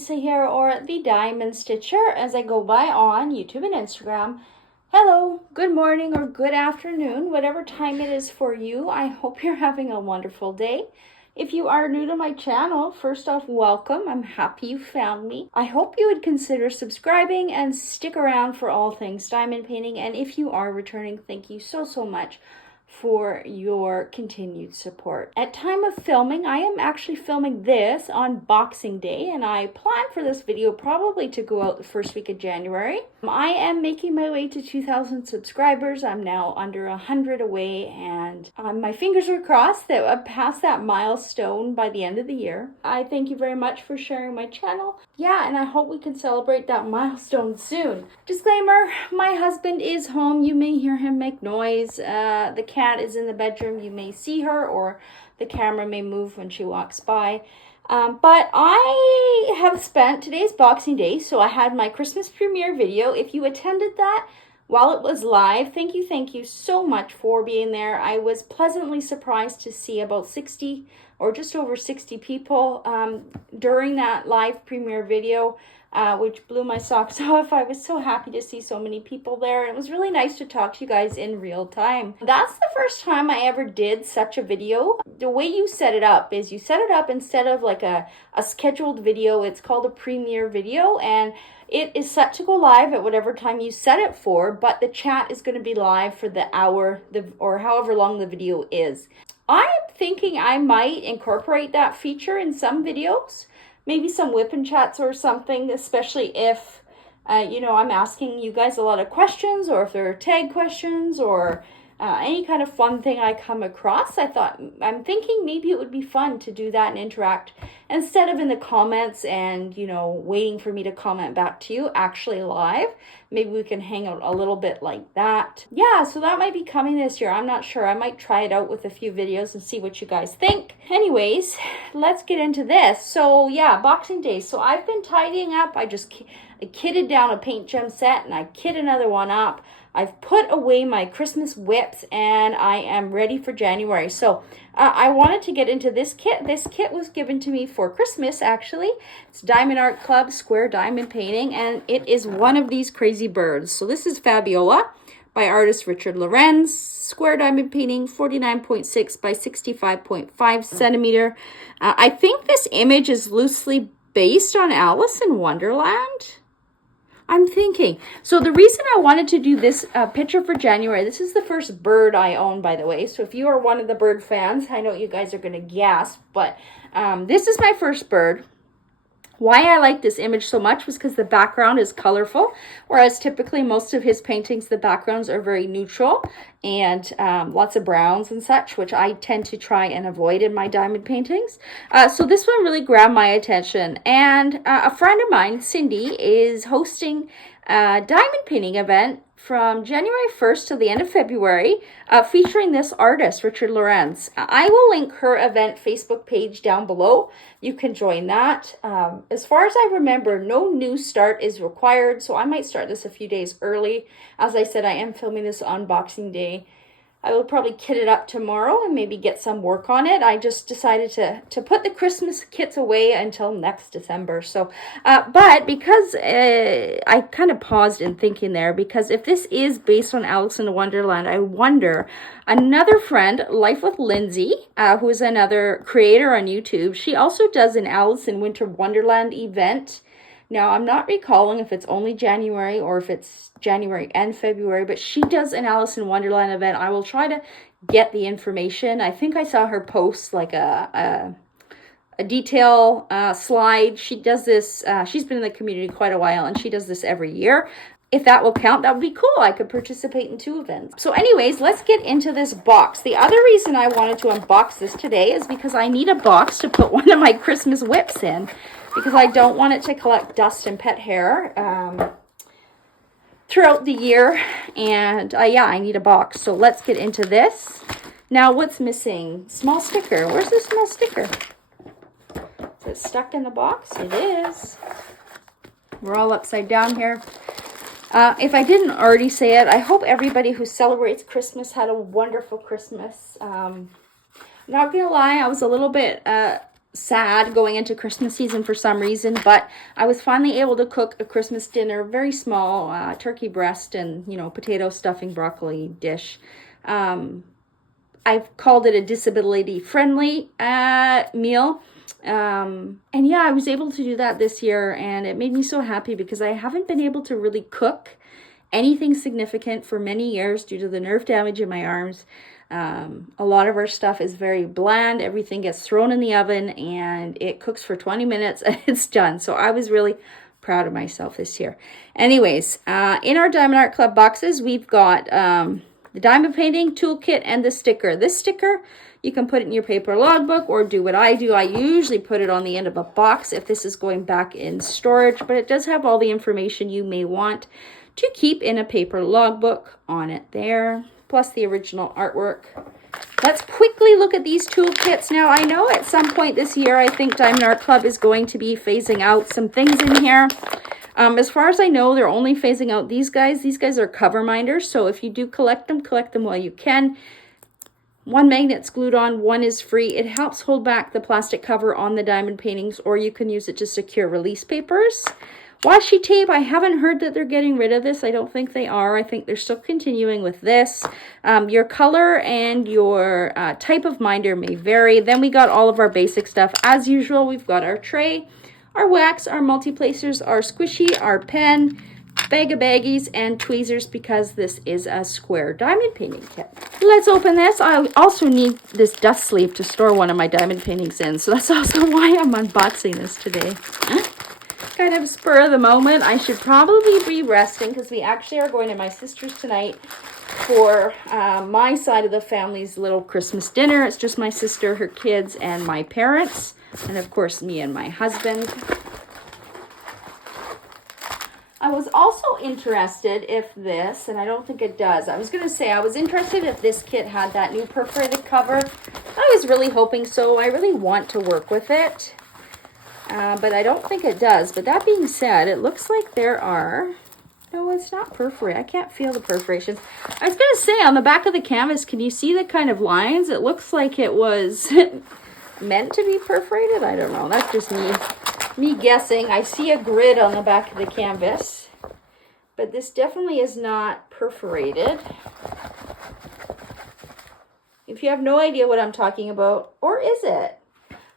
Lisa here, or the Diamond Stitcher, as I go by on YouTube and Instagram. Hello, good morning or good afternoon, whatever time it is for you. I hope you're having a wonderful day. If you are new to my channel, first off, welcome. I'm happy you found me. I hope you would consider subscribing and stick around for all things diamond painting. And if you are returning, thank you so much for your continued support. At time of filming, I am actually filming this on Boxing Day, and I plan for this video probably to go out the first week of January. I am making my way to 2,000 subscribers. I'm now under 100 away, and my fingers are crossed that I'll pass that milestone by the end of the year. I thank you very much for sharing my channel. Yeah, and I hope we can celebrate that milestone soon. Disclaimer, my husband is home. You may hear him make noise. The cat is in the bedroom. You may see her, or the camera may move when she walks by. But I have spent, today's Boxing Day, so I had my Christmas premiere video. If you attended that while it was live, thank you so much for being there. I was pleasantly surprised to see about 60 or just over 60 people during that live premiere video, which blew my socks off. I was so happy to see so many people there. It was really nice to talk to you guys in real time. That's the first time I ever did such a video. The way you set it up is you set it up instead of like a scheduled video. It's called a premiere video, and it is set to go live at whatever time you set it for, but the chat is going to be live for the hour or however long the video is. I'm thinking I might incorporate that feature in some videos, maybe some whip and chats or something, especially if, I'm asking you guys a lot of questions, or if there are tag questions or any kind of fun thing I come across. I'm thinking maybe it would be fun to do that and interact instead of in the comments and, waiting for me to comment back to you, actually live. Maybe we can hang out a little bit like that. Yeah, so that might be coming this year. I'm not sure. I might try it out with a few videos and see what you guys think. Anyways, let's get into this. So yeah, Boxing Day. So I've been tidying up. I kitted down a paint gem set, and I kit another one up. I've put away my Christmas whips, and I am ready for January. So I wanted to get into this kit. This kit was given to me for Christmas, actually. It's Diamond Art Club Square Diamond Painting, and it is one of these crazy birds. So this is Fabiola by artist Richard Lorenz. Square diamond painting, 49.6 by 65.5 centimeter. I think this image is loosely based on Alice in Wonderland. I'm thinking. So the reason I wanted to do this picture for January, this is the first bird I own, by the way. So if you are one of the bird fans, I know you guys are going to gasp, but this is my first bird. Why I like this image so much was because the background is colorful, whereas typically most of his paintings, the backgrounds are very neutral and lots of browns and such, which I tend to try and avoid in my diamond paintings. So this one really grabbed my attention. And a friend of mine, Cindy, is hosting a diamond painting event from January 1st to the end of February, featuring this artist, Richard Lorenz. I will link her event Facebook page down below. You can join that. As far as I remember, no new start is required, so I might start this a few days early. As I said, I am filming this on Boxing Day. I will probably kit it up tomorrow and maybe get some work on it. I just decided to put the Christmas kits away until next December. So, but because I kind of paused in thinking there, because if this is based on Alice in Wonderland, I wonder, another friend, Life with Lindsay, who is another creator on YouTube, she also does an Alice in Winter Wonderland event. Now, I'm not recalling if it's only January or if it's January and February, but she does an Alice in Wonderland event. I will try to get the information. I think I saw her post like a detail slide. She does this, she's been in the community quite a while, and she does this every year. If that will count, that would be cool. I could participate in 2 events. So anyways, let's get into this box. The other reason I wanted to unbox this today is because I need a box to put one of my Christmas whips in, because I don't want it to collect dust and pet hair throughout the year. And yeah, I need a box. So let's get into this. Now, what's missing? Small sticker. Where's the small sticker? Is it stuck in the box? It is. We're all upside down here. If I didn't already say it, I hope everybody who celebrates Christmas had a wonderful Christmas. I'm not going to lie, I was a little bit sad going into Christmas season for some reason, but I was finally able to cook a Christmas dinner, very small, turkey breast and, you know, potato stuffing broccoli dish. I've called it a disability-friendly meal. And yeah, I was able to do that this year, and it made me so happy because I haven't been able to really cook anything significant for many years due to the nerve damage in my arms. A lot of our stuff is very bland. Everything gets thrown in the oven and it cooks for 20 minutes and it's done. So I was really proud of myself this year. Anyways, in our Diamond Art Club boxes, we've got the diamond painting toolkit and the sticker. This sticker, you can put it in your paper logbook or do what I do. I usually put it on the end of a box if this is going back in storage, but it does have all the information you may want to keep in a paper logbook on it there, plus the original artwork. Let's quickly look at these toolkits. Now, I know at some point this year, I think Diamond Art Club is going to be phasing out some things in here. As far as I know, they're only phasing out these guys. These guys are cover minders, so if you do collect them while you can. One magnet's glued on, one is free. It helps hold back the plastic cover on the diamond paintings, or you can use it to secure release papers. Washi tape, I haven't heard that they're getting rid of this. I don't think they are. I think they're still continuing with this. Your color and your type of minder may vary. Then we got all of our basic stuff. As usual, we've got our tray, our wax, our multi-placers, our squishy, our pen, bag of baggies, and tweezers because this is a square diamond painting kit. Let's open this. I also need this dust sleeve to store one of my diamond paintings in, so that's also why I'm unboxing this today. Kind of spur of the moment. I should probably be resting because we actually are going to my sister's tonight for my side of the family's little Christmas dinner. It's just my sister, her kids, and my parents, and of course me and my husband. I was also interested if this, and I don't think it does, I was going to say I was interested if this kit had that new perforated cover. I was really hoping so. I really want to work with it. But I don't think it does. But that being said, it looks like there are... No, it's not perforated. I can't feel the perforations. I was going to say, on the back of the canvas, can you see the kind of lines? It looks like it was meant to be perforated. I don't know. That's just me guessing. I see a grid on the back of the canvas. But this definitely is not perforated. If you have no idea what I'm talking about, or is it?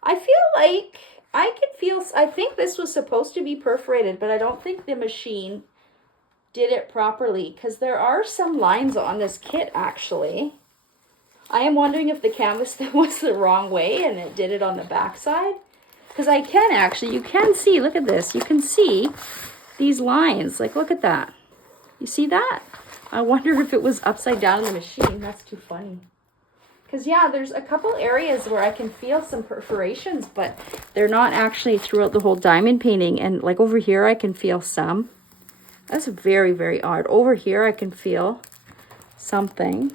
I feel like... I think this was supposed to be perforated, but I don't think the machine did it properly because there are some lines on this kit, actually. I am wondering if the canvas was the wrong way and it did it on the back side. Because you can see, look at this. You can see these lines. Like, look at that. You see that? I wonder if it was upside down in the machine. That's too funny. Because, yeah, there's a couple areas where I can feel some perforations, but they're not actually throughout the whole diamond painting. And, like, over here, I can feel some. That's very, very odd. Over here, I can feel something.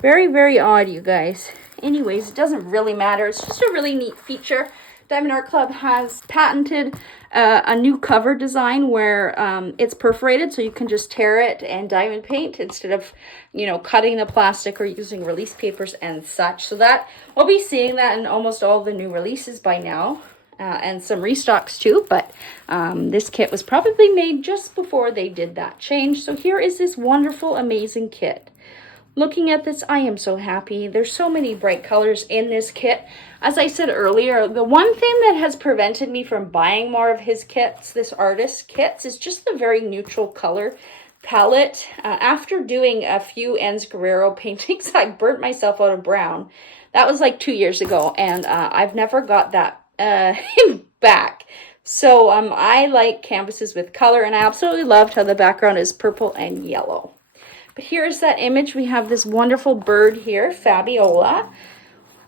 Very, very odd, you guys. Anyways, it doesn't really matter. It's just a really neat feature. Diamond Art Club has patented a new cover design where it's perforated, so you can just tear it and diamond paint instead of, you know, cutting the plastic or using release papers and such. So that we'll be seeing that in almost all the new releases by now, and some restocks too. But this kit was probably made just before they did that change. So here is this wonderful, amazing kit. Looking at this, I am so happy. There's so many bright colors in this kit. As I said earlier, the one thing that has prevented me from buying more of his kits, this artist kits, is just the very neutral color palette. After doing a few Enz Guerrero paintings, I burnt myself out of brown. That was like 2 years ago, and I've never got that back. So I like canvases with color, and I absolutely loved how the background is purple and yellow. But here's that image. We have this wonderful bird here, Fabiola.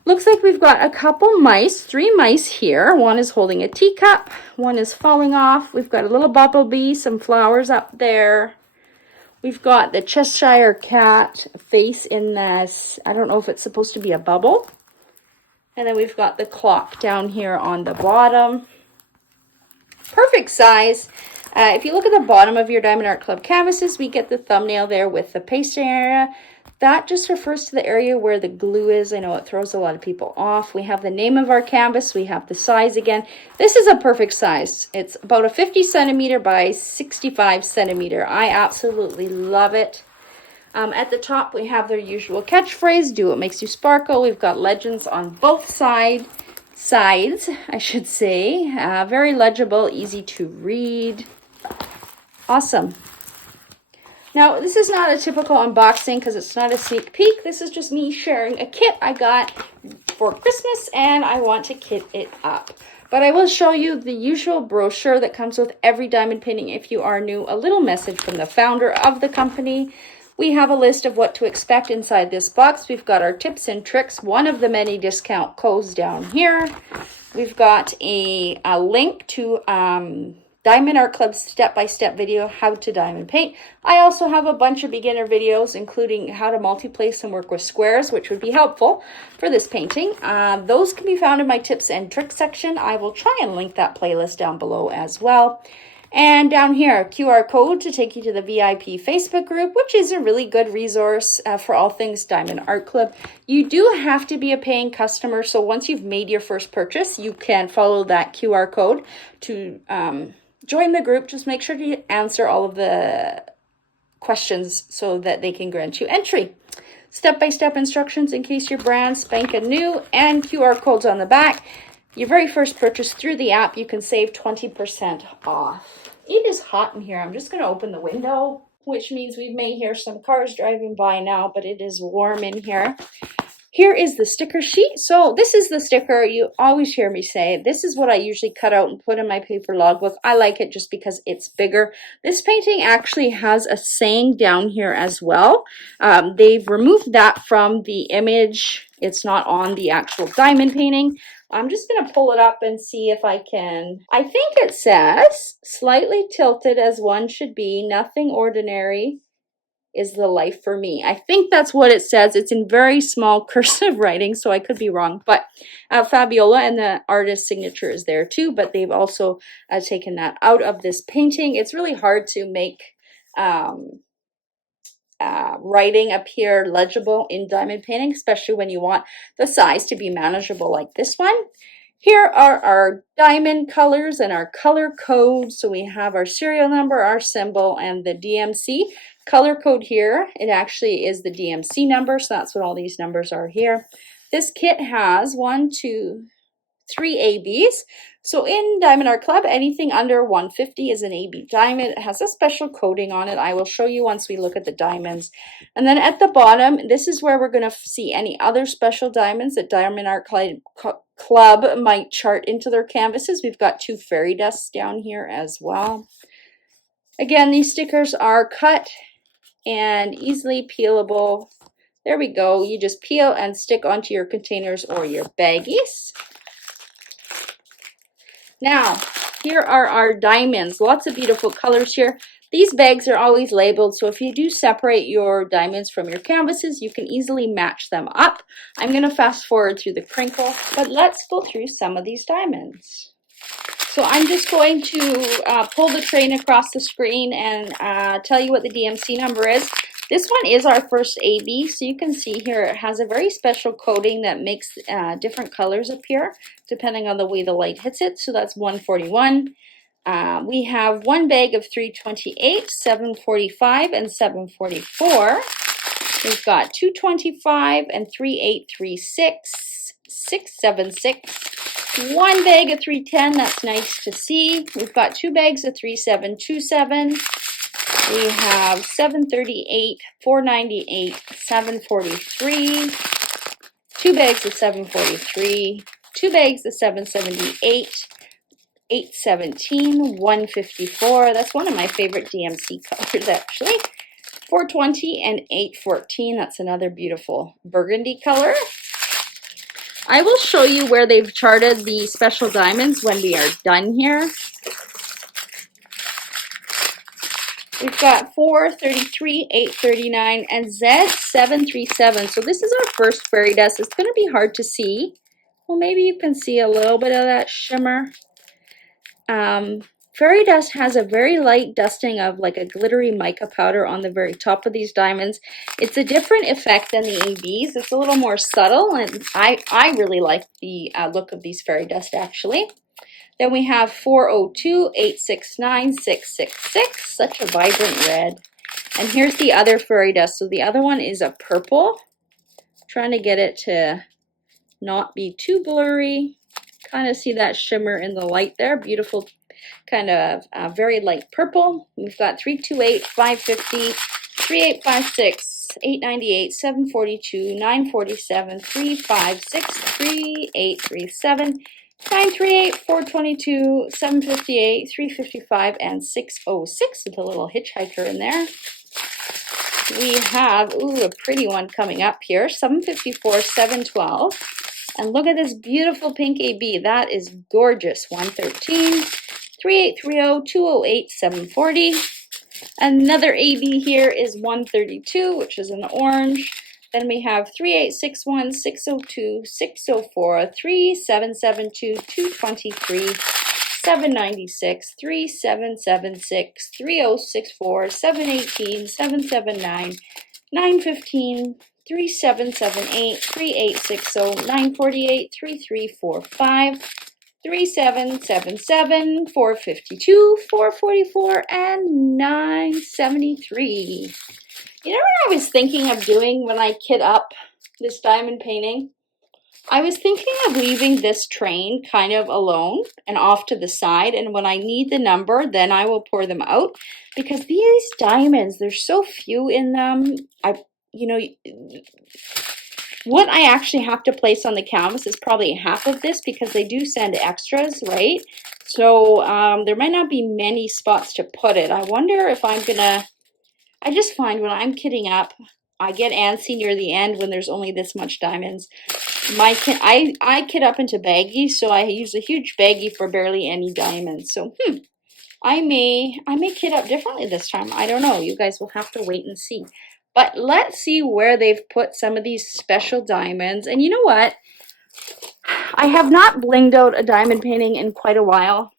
Looks like we've got a couple mice, 3 mice here. One is holding a teacup. One is falling off. We've got a little bumblebee, some flowers up there. We've got the Cheshire cat face in this. I don't know if it's supposed to be a bubble. And then we've got the clock down here on the bottom. Perfect size. If you look at the bottom of your Diamond Art Club canvases, we get the thumbnail there with the pasting area. That just refers to the area where the glue is. I know it throws a lot of people off. We have the name of our canvas. We have the size again. This is a perfect size. It's about a 50 centimeter by 65 centimeter. I absolutely love it. At the top, we have their usual catchphrase, do what makes you sparkle. We've got legends on both sides, I should say. Very legible, easy to read. Awesome. Now, this is not a typical unboxing because it's not a sneak peek. This is just me sharing a kit I got for Christmas, and I want to kit it up. But I will show you the usual brochure that comes with every diamond painting if you are new, a little message from the founder of the company. We have a list of what to expect inside this box. We've got our tips and tricks, one of the many discount codes down here. We've got a link to Diamond Art Club's step-by-step video, how to diamond paint. I also have a bunch of beginner videos, including how to multi-place and work with squares, which would be helpful for this painting. Those can be found in my tips and tricks section. I will try and link that playlist down below as well. And down here, QR code to take you to the VIP Facebook group, which is a really good resource for all things Diamond Art Club. You do have to be a paying customer, so once you've made your first purchase, you can follow that QR code to join the group. Just make sure to answer all of the questions so that they can grant you entry. Step-by-step instructions in case you're brand spanking new, and QR codes on the back. Your very first purchase through the app, you can save 20% off. It is hot in here. I'm just going to open the window, which means we may hear some cars driving by now, but it is warm in here. Here is the sticker sheet. So this is the sticker you always hear me say. This is what I usually cut out and put in my paper logbook. I like it just because it's bigger. This painting actually has a saying down here as well. They've removed that from the image. It's not on the actual diamond painting. I'm just going to pull it up and see if I can. I think it says, slightly tilted as one should be, nothing ordinary is the life for me. I think that's what it says. It's in very small cursive writing, so I could be wrong. But Fabiola and the artist's signature is there too, but they've also taken that out of this painting. It's really hard to make writing appear legible in diamond painting, especially when you want the size to be manageable like this one. Here are our diamond colors and our color codes. So we have our serial number, our symbol, and the DMC. Color code here, it actually is the DMC number, so that's what all these numbers are here. This kit has 1, 2, 3 ABs. So in Diamond Art Club, anything under 150 is an AB diamond. It has a special coating on it. I will show you once we look at the diamonds. And then at the bottom, this is where we're going to see any other special diamonds that Diamond Art Club might chart into their canvases. We've got 2 fairy dusts down here as well. Again, these stickers are cut and easily peelable. There we go. You just peel and stick onto your containers or your baggies. Now, here are our diamonds. Lots of beautiful colors here. These bags are always labeled, so if you do separate your diamonds from your canvases, you can easily match them up. I'm going to fast forward through the crinkle, but let's go through some of these diamonds. So I'm just going to pull the train across the screen and tell you what the DMC number is. This one is our first AB, so you can see here it has a very special coating that makes different colors appear depending on the way the light hits it. So that's 141. We have one bag of 328, 745, and 744. We've got 225 and 3836, 676. One bag of 310, that's nice to see. We've got 2 bags of 3727. We have 738, 498, 743. 2 bags of 743. 2 bags of 778. 817, 154. That's one of my favorite DMC colors actually. 420 and 814. That's another beautiful burgundy color. I will show you where they've charted the special diamonds when we are done here. We've got 433, 839, and Z737. So this is our first fairy dust. It's going to be hard to see. Well, maybe you can see a little bit of that shimmer. Fairy dust has a very light dusting of like a glittery mica powder on the very top of these diamonds. It's a different effect than the ABs. It's a little more subtle, and I really like the look of these fairy dust actually. Then we have 402, 869, 666, such a vibrant red. And here's the other fairy dust. So the other one is a purple. Trying to get it to not be too blurry. Kind of see that shimmer in the light there. Beautiful, kind of very light purple. We've got 328, 550, 3856, 898, 742, 947, 356, 3837, 938, 422, 758, 355, and 606 with a little hitchhiker in there. We have, a pretty one coming up here, 754, 712. And look at this beautiful pink AB. That is gorgeous. 113, 3830, 208, 740. Another AB here is 132, which is an orange. Then we have 3861, 602, 604, 3772, 223, 796, 3776, 3064, 718, 779, 915, 3778, 3860, 948, 3345, 3777, 452, 444, and 973. You know what I was thinking of doing when I kit up this diamond painting? I was thinking of leaving this train kind of alone and off to the side, and when I need the number, then I will pour them out, because these diamonds, there's so few in them. What I actually have to place on the canvas is probably half of this, because they do send extras, right? So there might not be many spots to put it. I wonder if I'm gonna, I just find when I'm kitting up, I get antsy near the end when there's only this much diamonds. I kit up into baggies, so I use a huge baggie for barely any diamonds. So I may kit up differently this time. I don't know. You guys will have to wait and see. But let's see where they've put some of these special diamonds. And you know what? I have not blinged out a diamond painting in quite a while.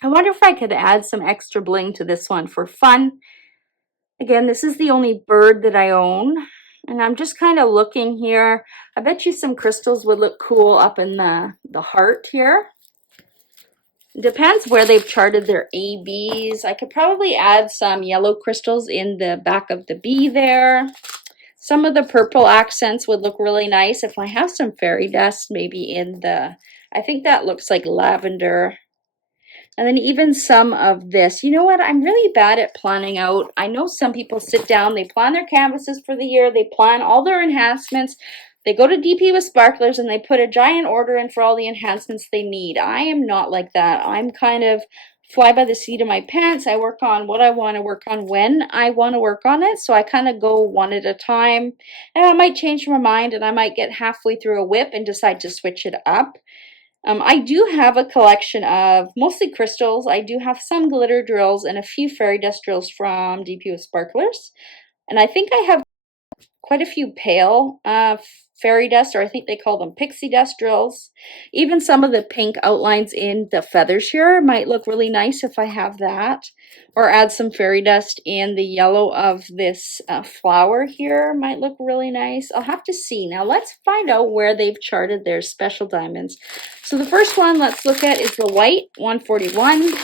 I wonder if I could add some extra bling to this one for fun. Again, this is the only bird that I own. And I'm just kind of looking here. I bet you some crystals would look cool up in the heart here. Depends where they've charted their ABs. I could probably add some yellow crystals in the back of the B there. Some of the purple accents would look really nice if I have some fairy dust maybe in the, I think that looks like lavender. And then even some of this. You know what? I'm really bad at planning out. I know some people sit down, they plan their canvases for the year, they plan all their enhancements. They go to DP with Sparklers and they put a giant order in for all the enhancements they need. I am not like that. I'm kind of fly by the seat of my pants. I work on what I want to work on when I want to work on it. So I kind of go one at a time. And I might change my mind, and I might get halfway through a whip and decide to switch it up. I do have a collection of mostly crystals. I do have some glitter drills and a few fairy dust drills from DP with Sparklers. And I think I have quite a few pale fairy dust, or I think they call them pixie dust drills. Even some of the pink outlines in the feathers here might look really nice if I have that. Or add some fairy dust in the yellow of this flower here, might look really nice. I'll have to see. Now let's find out where they've charted their special diamonds. So the first one let's look at is the white, 141.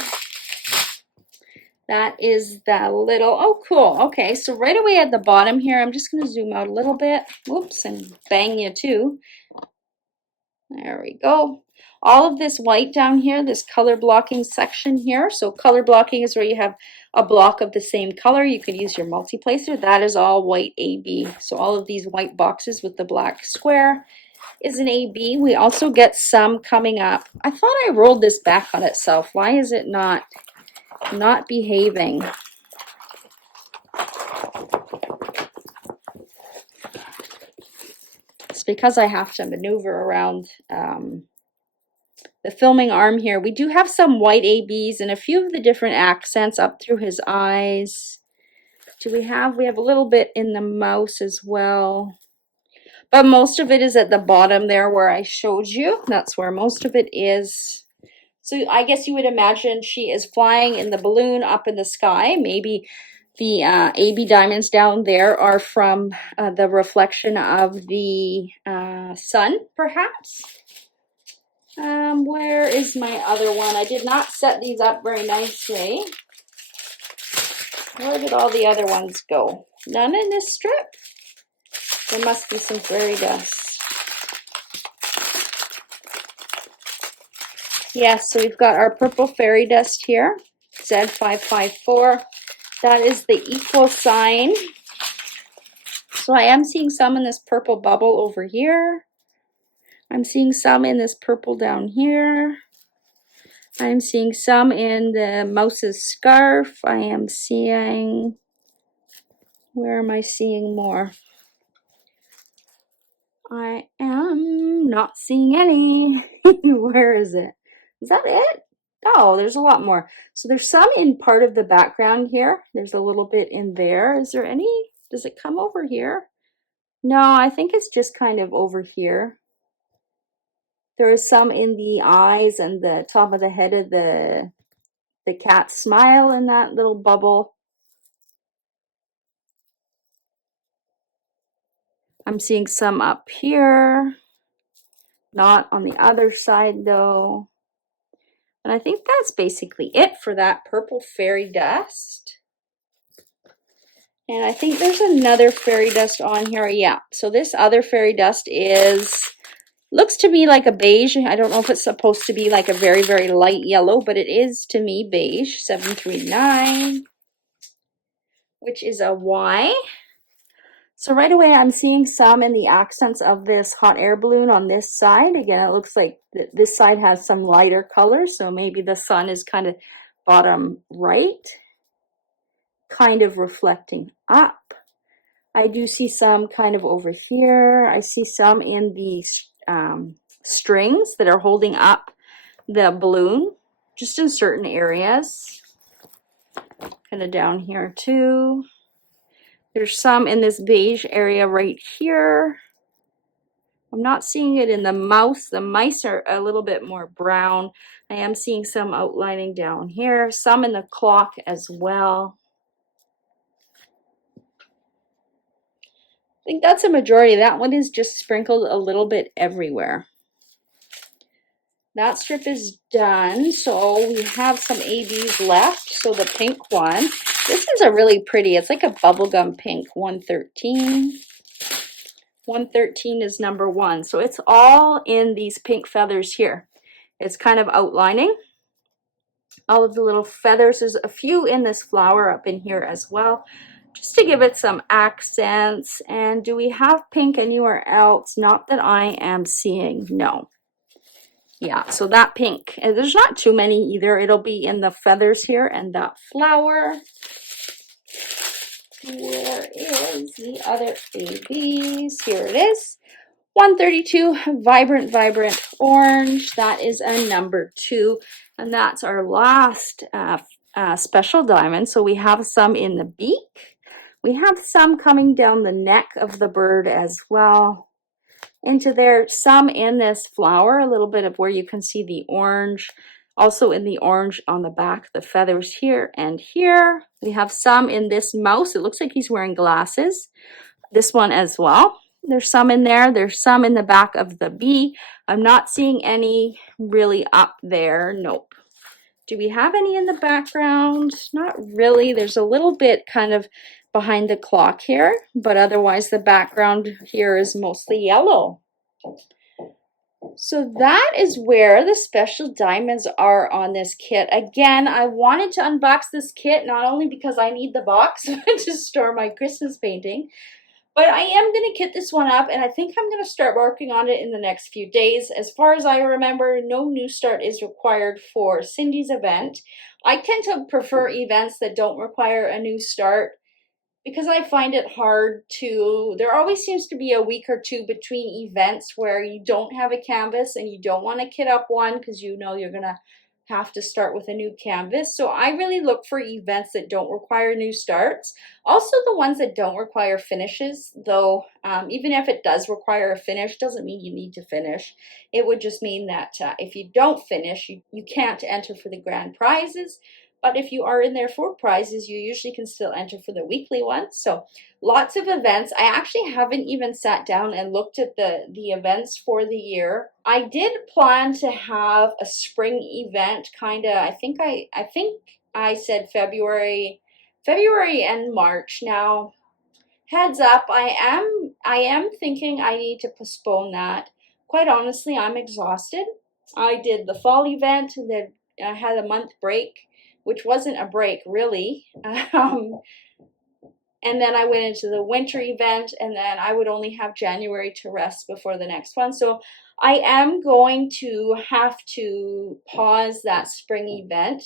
That is the little, oh cool, okay, so right away at the bottom here, I'm just going to zoom out a little bit, whoops, and bang you too. There we go. All of this white down here, this color blocking section here, so color blocking is where you have a block of the same color. You could use your multiplacer. That is all white AB. So all of these white boxes with the black square is an AB. We also get some coming up. I thought I rolled this back on itself. Why is it not behaving? It's because I have to maneuver around the filming arm here. We do have some white ABs and a few of the different accents up through his eyes. We have a little bit in the mouse as well. But most of it is at the bottom there where I showed you. That's where most of it is. So I guess you would imagine she is flying in the balloon up in the sky. Maybe the AB diamonds down there are from the reflection of the sun, perhaps. Where is my other one? I did not set these up very nicely. Where did all the other ones go? None in this strip? There must be some fairy dust. Yes, so we've got our purple fairy dust here, Z554. That is the equal sign. So I am seeing some in this purple bubble over here. I'm seeing some in this purple down here. I'm seeing some in the mouse's scarf. I am seeing, where am I seeing more? I am not seeing any. Where is it? Is that it? Oh, there's a lot more. So there's some in part of the background here. There's a little bit in there. Is there any? Does it come over here? No, I think it's just kind of over here. There is some in the eyes and the top of the head of the cat's smile in that little bubble. I'm seeing some up here. Not on the other side though. And I think that's basically it for that purple fairy dust. And I think there's another fairy dust on here. Yeah, so this other fairy dust looks to me like a beige. I don't know if it's supposed to be like a very, very light yellow, but it is to me beige. 739, which is a Y. So right away, I'm seeing some in the accents of this hot air balloon on this side. Again, it looks like this side has some lighter colors, so maybe the sun is kind of bottom right, kind of reflecting up. I do see some kind of over here. I see some in the strings that are holding up the balloon, just in certain areas. Kind of down here too. There's some in this beige area right here. I'm not seeing it in the mouse. The mice are a little bit more brown. I am seeing some outlining down here, some in the clock as well. I think that's a majority. That one is just sprinkled a little bit everywhere. That strip is done, so we have some ABs left. So the pink one, this is a really pretty, it's like a bubblegum pink, 113. 113 is number 1. So it's all in these pink feathers here. It's kind of outlining all of the little feathers. There's a few in this flower up in here as well, just to give it some accents. And do we have pink anywhere else? Not that I am seeing, no. Yeah, so that pink, and there's not too many either. It'll be in the feathers here and that flower. Where is the other ABs? Here it is. 132, vibrant, vibrant orange. That is a number 2. And that's our last special diamond. So we have some in the beak. We have some coming down the neck of the bird as well. Into there, some in this flower, a little bit of where you can see the orange. Also in the orange on the back, the feathers here and here. We have some in this mouse. It looks like he's wearing glasses. This one as well. There's some in there. There's some in the back of the bee. I'm not seeing any really up there. Nope. Do we have any in the background? Not really. There's a little bit kind of behind the clock here, but otherwise the background here is mostly yellow. So that is where the special diamonds are on this kit. Again, I wanted to unbox this kit not only because I need the box to store my Christmas painting, but I am going to kit this one up, and I think I'm going to start working on it in the next few days. As far as I remember, no new start is required for Cindy's event. I tend to prefer events that don't require a new start because I find it hard to, there always seems to be a week or two between events where you don't have a canvas and you don't want to kit up one because you know you're going to have to start with a new canvas. So I really look for events that don't require new starts. Also the ones that don't require finishes, though even if it does require a finish, doesn't mean you need to finish. It would just mean that if you don't finish, you can't enter for the grand prizes. But if you are in there for prizes, you usually can still enter for the weekly ones. So lots of events. I actually haven't even sat down and looked at the events for the year. I did plan to have a spring event, kind of. I think I said February and March. Now, heads up, I am thinking I need to postpone that. Quite honestly, I'm exhausted. I did the fall event, that I had a month break, which wasn't a break really. And then I went into the winter event, and then I would only have January to rest before the next one. So I am going to have to pause that spring event.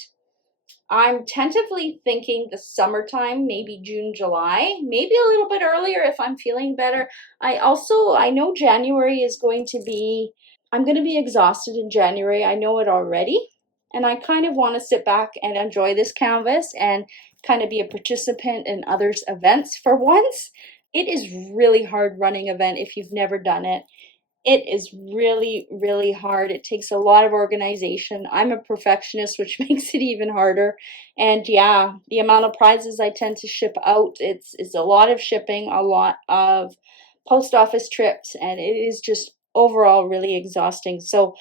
I'm tentatively thinking the summertime, maybe June, July, maybe a little bit earlier if I'm feeling better. I know January is going to be, I'm going to be exhausted in January. I know it already. And I kind of want to sit back and enjoy this canvas and kind of be a participant in others' events for once. It is really hard running an event if you've never done it. It is really, really hard. It takes a lot of organization. I'm a perfectionist, which makes it even harder. And yeah, the amount of prizes I tend to ship out, it's a lot of shipping, a lot of post office trips, and it is just overall really exhausting. So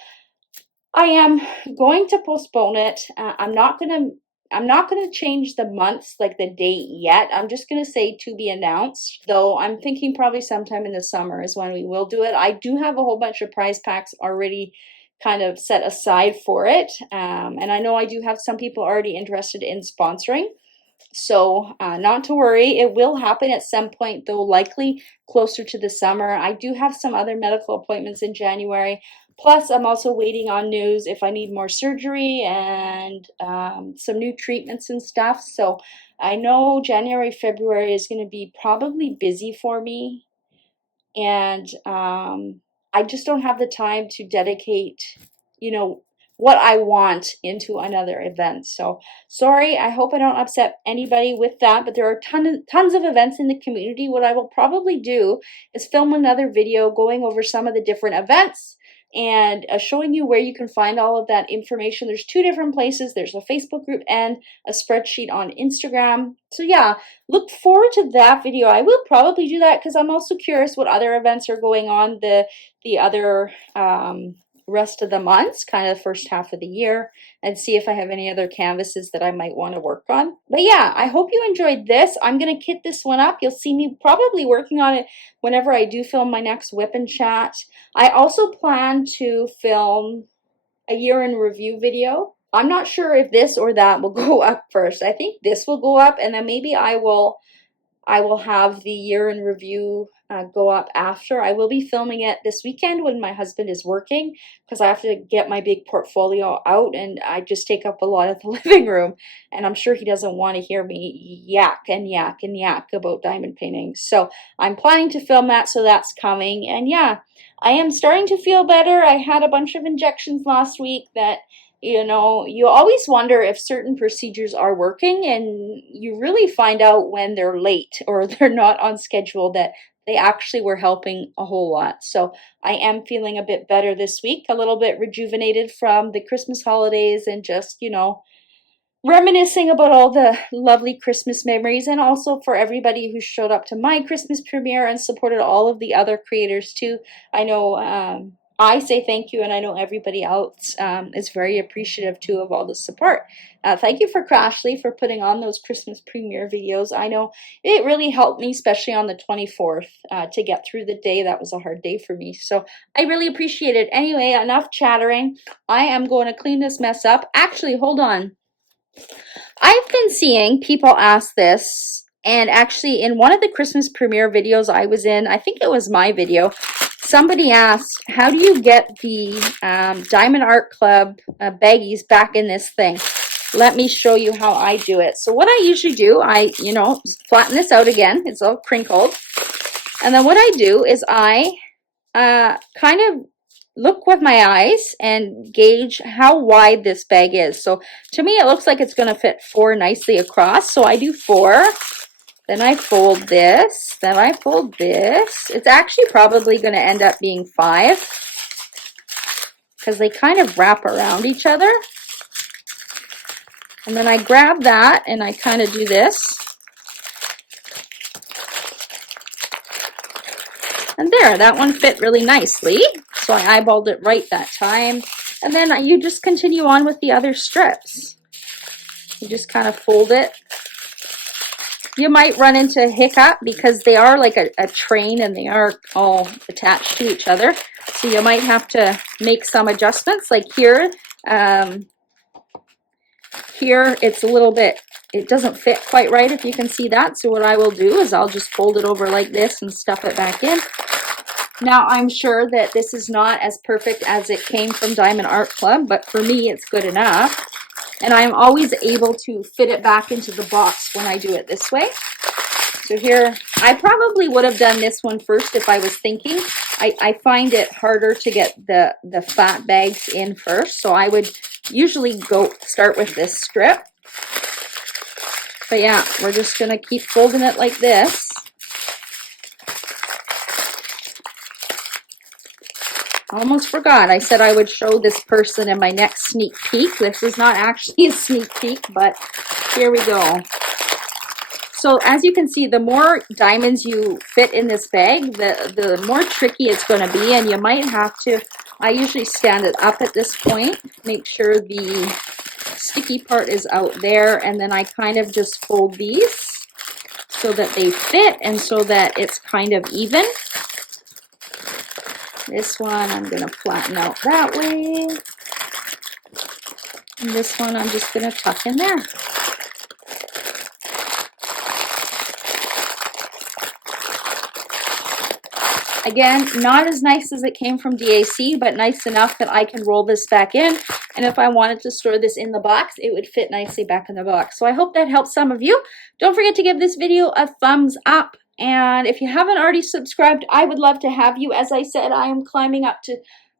I am going to postpone it. I'm not gonna change the months, like the date yet. I'm just gonna say to be announced. Though I'm thinking probably sometime in the summer is when we will do it. I do have a whole bunch of prize packs already kind of set aside for it, and I know I do have some people already interested in sponsoring. So not to worry, it will happen at some point, though likely closer to the summer. I do have some other medical appointments in January. Plus, I'm also waiting on news if I need more surgery and some new treatments and stuff. So I know January, February is going to be probably busy for me. And I just don't have the time to dedicate, you know, what I want into another event. So sorry, I hope I don't upset anybody with that, but there are tons of events in the community. What I will probably do is film another video going over some of the different events and showing you where you can find all of that information. There's two different places. There's a Facebook group and a spreadsheet on Instagram. So yeah, look forward to that video. I will probably do that because I'm also curious what other events are going on the other rest of the months, kind of the first half of the year, and see if I have any other canvases that I might want to work on. But yeah, I hope you enjoyed this. I'm going to kit this one up. You'll see me probably working on it whenever I do film my next whip and chat. I also plan to film a year in review video. I'm not sure if this or that will go up first. I think this will go up, and then maybe I will have the year in review go up after. I will be filming it this weekend when my husband is working because I have to get my big portfolio out, and I just take up a lot of the living room, and I'm sure he doesn't want to hear me yak and yak and yak about diamond painting. So I'm planning to film that, so that's coming. And yeah, I am starting to feel better. I had a bunch of injections last week that, you always wonder if certain procedures are working, and you really find out when they're late or they're not on schedule that they actually were helping a whole lot. So I am feeling a bit better this week, a little bit rejuvenated from the Christmas holidays and just, reminiscing about all the lovely Christmas memories, and also for everybody who showed up to my Christmas premiere and supported all of the other creators too. I know I say thank you, and I know everybody else is very appreciative too of all the support. Thank you for Crashly for putting on those Christmas premiere videos. I know it really helped me, especially on the 24th, to get through the day. That was a hard day for me, so I really appreciate it. Anyway, enough chattering. I am going to clean this mess up. Actually, hold on. I've been seeing people ask this, and actually in one of the Christmas premiere videos I was in, I think it was my video, somebody asked, how do you get the Diamond Art Club baggies back in this thing? Let me show you how I do it. So what I usually do, I, flatten this out again. It's all crinkled. And then what I do is I kind of look with my eyes and gauge how wide this bag is. So to me, it looks like it's going to fit 4 nicely across. So I do 4. Then I fold this. Then I fold this. It's actually probably going to end up being 5 because they kind of wrap around each other. And then I grab that and I kind of do this. And there, that one fit really nicely. So I eyeballed it right that time. And then you just continue on with the other strips. You just kind of fold it. You might run into a hiccup because they are like a train and they are all attached to each other. So you might have to make some adjustments. Like here, here it's a little bit, it doesn't fit quite right if you can see that. So what I will do is I'll just fold it over like this and stuff it back in. Now I'm sure that this is not as perfect as it came from Diamond Art Club, but for me it's good enough. And I'm always able to fit it back into the box when I do it this way. So here, I probably would have done this one first if I was thinking. I find it harder to get the fat bags in first. So I would usually start with this strip. But yeah, we're just going to keep folding it like this. I almost forgot. I said I would show this person in my next sneak peek. This is not actually a sneak peek, but here we go. So as you can see, the more diamonds you fit in this bag, the more tricky it's going to be, and you might have to, I usually stand it up at this point, make sure the sticky part is out there, and then I kind of just fold these so that they fit and so that it's kind of even. This one I'm going to flatten out that way. And this one I'm just going to tuck in there. Again, not as nice as it came from DAC, but nice enough that I can roll this back in. And if I wanted to store this in the box, it would fit nicely back in the box. So I hope that helps some of you. Don't forget to give this video a thumbs up. And if you haven't already subscribed, I would love to have you. As I said, I am climbing up to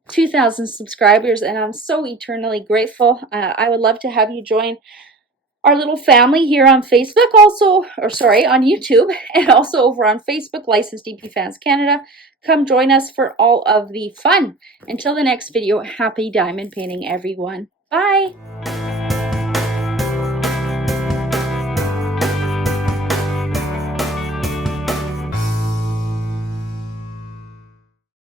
2,000 subscribers, and I'm so eternally grateful. I would love to have you join our little family here on Facebook, also, or sorry, on YouTube, and also over on Facebook, Licensed DP Fans Canada. Come join us for all of the fun. Until the next video, happy diamond painting, everyone. Bye.